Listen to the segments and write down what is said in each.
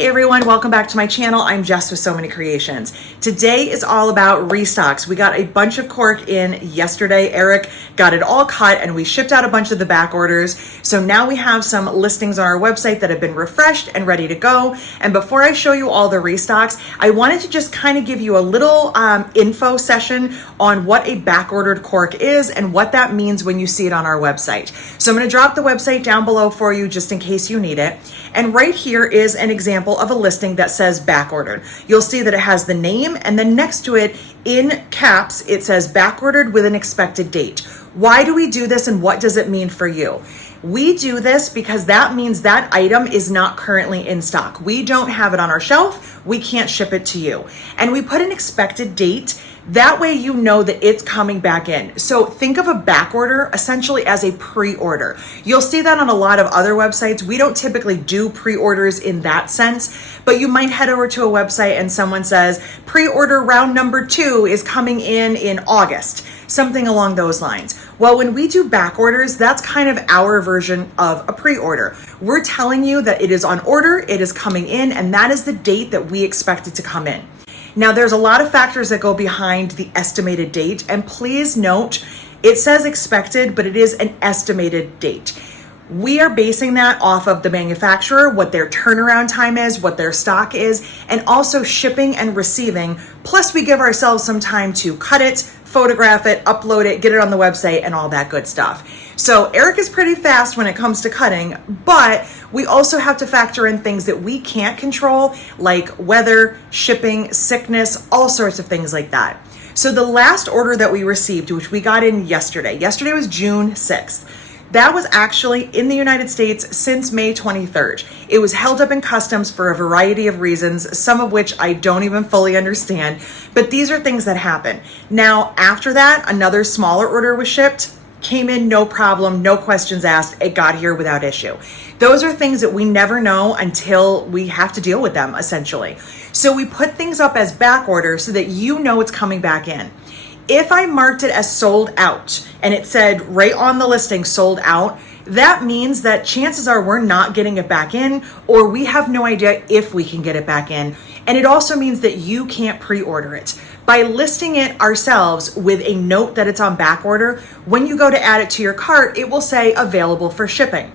Hey everyone, welcome back to my channel. I'm Jess with So Many Creations. Today is all about restocks. We got a bunch of cork in yesterday. Eric got it all cut and we shipped out a bunch of the back orders. So now we have some listings on our website that have been refreshed and ready to go. And before I show you all the restocks, I wanted to just kind of give you a little info session on what a back ordered cork is and what that means when you see it on our website. So I'm going to drop the website down below for you just in case you need it. And right here is an example of a listing that says back ordered. You'll see that it has the name and then next to it in caps, it says back ordered with an expected date. Why do we do this and what does it mean for you? We do this because that means that item is not currently in stock. We don't have it on our shelf. We can't ship it to you. And we put an expected date. That way you know that it's coming back in. So think of a back order essentially as a pre-order. You'll see that on a lot of other websites. We don't typically do pre-orders in that sense, but you might head over to a website and someone says, pre-order round number 2 is coming in August, something along those lines. Well, when we do back orders, that's kind of our version of a pre-order. We're telling you that it is on order, it is coming in, and that is the date that we expect it to come in. Now, there's a lot of factors that go behind the estimated date, and please note, it says expected, but it is an estimated date. We are basing that off of the manufacturer, what their turnaround time is, what their stock is, and also shipping and receiving. Plus, we give ourselves some time to cut it, photograph it, upload it, get it on the website, and all that good stuff. So Eric is pretty fast when it comes to cutting, but we also have to factor in things that we can't control, like weather, shipping, sickness, all sorts of things like that. So the last order that we received, which we got in yesterday was June 6th. That was actually in the United States since May 23rd. It was held up in customs for a variety of reasons, some of which I don't even fully understand, but these are things that happen. Now, after that, another smaller order was shipped, came in no problem, no questions asked, it got here without issue. Those are things that we never know until we have to deal with them, essentially. So we put things up as back order so that you know it's coming back in. If I marked it as sold out and it said right on the listing sold out, that means that chances are we're not getting it back in, or we have no idea if we can get it back in. And it also means that you can't pre-order it. By listing it ourselves with a note that it's on back order, when you go to add it to your cart, it will say available for shipping.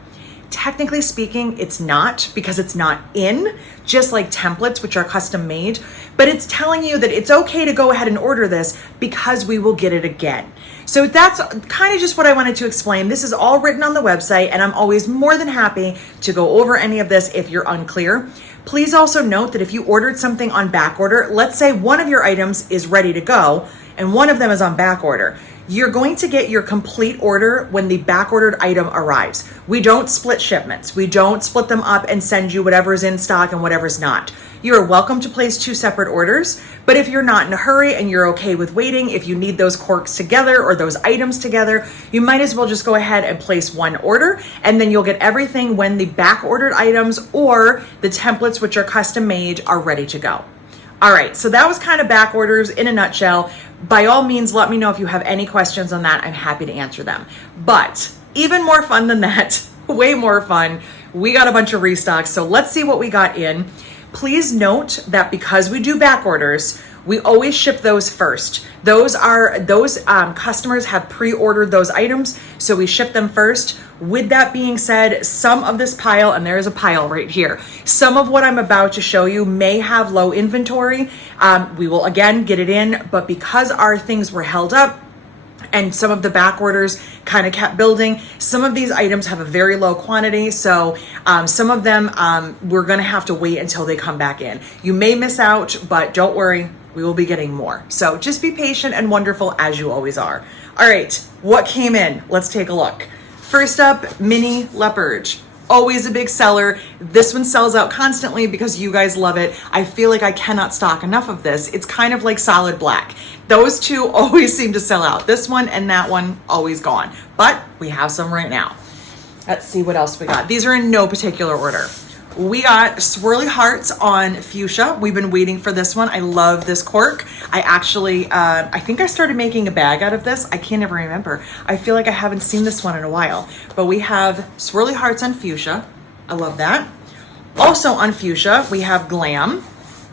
Technically speaking, it's not, because it's not in, just like templates, which are custom made, but it's telling you that it's okay to go ahead and order this because we will get it again. So that's kind of just what I wanted to explain. This is all written on the website, and I'm always more than happy to go over any of this if you're unclear. Please also note that if you ordered something on back order, let's say one of your items is ready to go and one of them is on back order, you're going to get your complete order when the back ordered item arrives. We don't split shipments. We don't split them up and send you whatever's in stock and whatever's not. You're welcome to place 2 separate orders, but if you're not in a hurry and you're okay with waiting, if you need those corks together or those items together, you might as well just go ahead and place 1 order, and then you'll get everything when the back ordered items or the templates, which are custom made, are ready to go. All right, so that was kind of back orders in a nutshell. By all means, let me know if you have any questions on that. I'm happy to answer them. But even more fun than that, way more fun, we got a bunch of restocks. So let's see what we got in. Please note that because we do back orders, we always ship those first. Those customers have pre-ordered those items, so we ship them first. With that being said, some of this pile, and there is a pile right here, some of what I'm about to show you may have low inventory. We will again get it in, but because our things were held up, and some of the back orders kind of kept building, some of these items have a very low quantity, so some of them we're going to have to wait until they come back in. You may miss out, but don't worry, we will be getting more. So just be patient and wonderful as you always are. All right, what came in? Let's take a look. First up, mini leopard. Always a big seller. This one sells out constantly because you guys love it. I feel like I cannot stock enough of this. It's kind of like solid black. Those two always seem to sell out. This one and that one always gone, but we have some right now. Let's see what else we got. These are in no particular order. We got swirly hearts on fuchsia. We've been waiting for this one. I love this cork. I actually, I think I started making a bag out of this. I can't even remember. I feel like I haven't seen this one in a while, but we have swirly hearts on fuchsia. I love that. Also on fuchsia, we have Glam.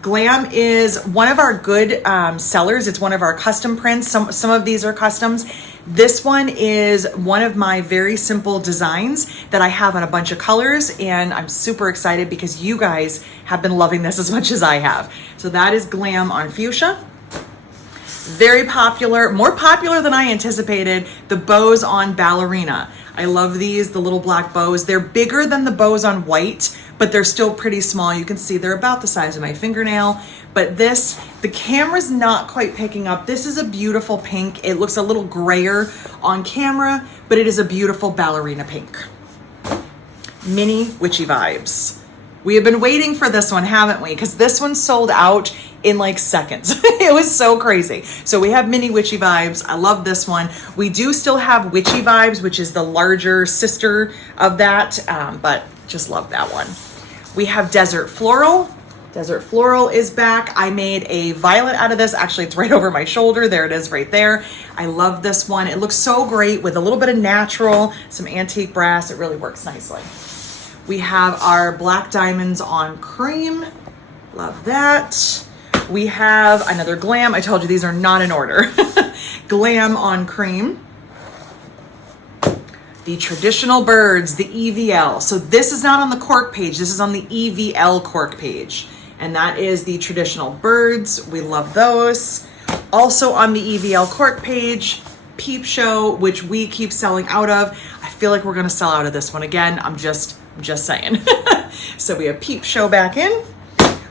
Glam is one of our good sellers. It's one of our custom prints. Some of these are customs. This one is one of my very simple designs that I have on a bunch of colors, and I'm super excited because you guys have been loving this as much as I have. So that is Glam on fuchsia. Very popular, more popular than I anticipated, the bows on ballerina. I love these, the little black bows. They're bigger than the bows on white, but they're still pretty small. You can see they're about the size of my fingernail. But this, the camera's not quite picking up. This is a beautiful pink. It looks a little grayer on camera, but it is a beautiful ballerina pink. Mini Witchy Vibes. We have been waiting for this one, haven't we? Because this one sold out in like seconds. It was so crazy. So we have Mini Witchy Vibes. I love this one. We do still have Witchy Vibes, which is the larger sister of that, but just love that one. We have Desert Floral. Desert Floral is back. I made a violet out of this. Actually, it's right over my shoulder. There it is right there. I love this one. It looks so great with a little bit of natural, some antique brass. It really works nicely. We have our Black Diamonds on Cream. Love that. We have another Glam. I told you these are not in order. Glam on Cream. The Traditional Birds, the EVL. So this is not on the cork page. This is on the EVL cork page. And that is the Traditional Birds. We love those. Also on the EVL cork page, Peep Show, which we keep selling out of. I feel like we're gonna sell out of this one again. I'm just saying. So we have Peep Show back in.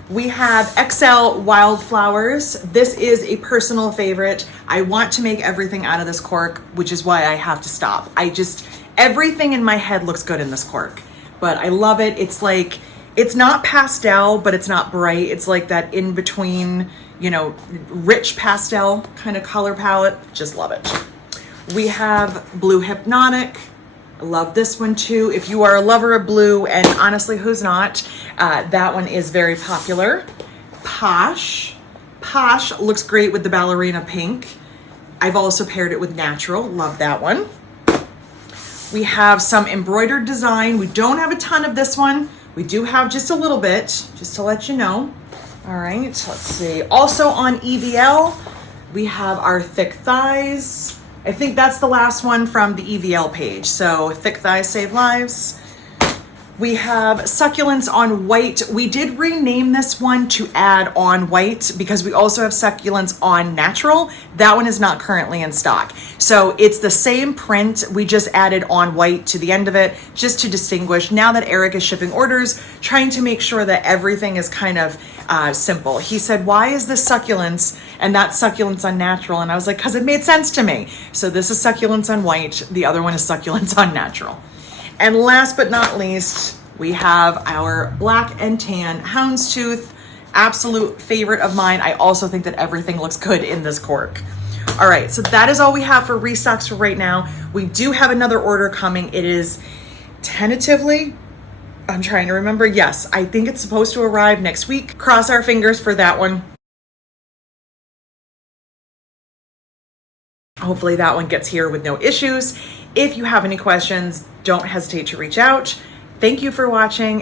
We have XL Wildflowers. This is a personal favorite. I want to make everything out of this cork, which is why I have to stop. Everything in my head looks good in this cork, but I love it. It's like, it's not pastel, but it's not bright. It's like that in between, you know, rich pastel kind of color palette. Just love it. We have Blue Hypnotic. I love this one too. If you are a lover of blue, and honestly, who's not? That one is very popular. Posh. Posh looks great with the ballerina pink. I've also paired it with natural. Love that one. We have some embroidered design. We don't have a ton of this one. We do have just a little bit, just to let you know. All right, let's see. Also on EVL, we have our Thick Thighs. I think that's the last one from the EVL page. So Thick Thighs Save Lives. We have Succulents on White. We did rename this one to add on white because we also have Succulents on Natural. That one is not currently in stock. So it's the same print. We just added on white to the end of it just to distinguish. Now that Eric is shipping orders, trying to make sure that everything is kind of simple. He said, why is this Succulents and that Succulents on Natural? And I was like, because it made sense to me. So this is Succulents on White. The other one is Succulents on Natural. And last but not least, we have our Black and Tan Houndstooth, absolute favorite of mine. I also think that everything looks good in this cork. All right, so that is all we have for restocks for right now. We do have another order coming. It is tentatively, I'm trying to remember. Yes, I think it's supposed to arrive next week. Cross our fingers for that one. Hopefully that one gets here with no issues. If you have any questions, don't hesitate to reach out. Thank you for watching.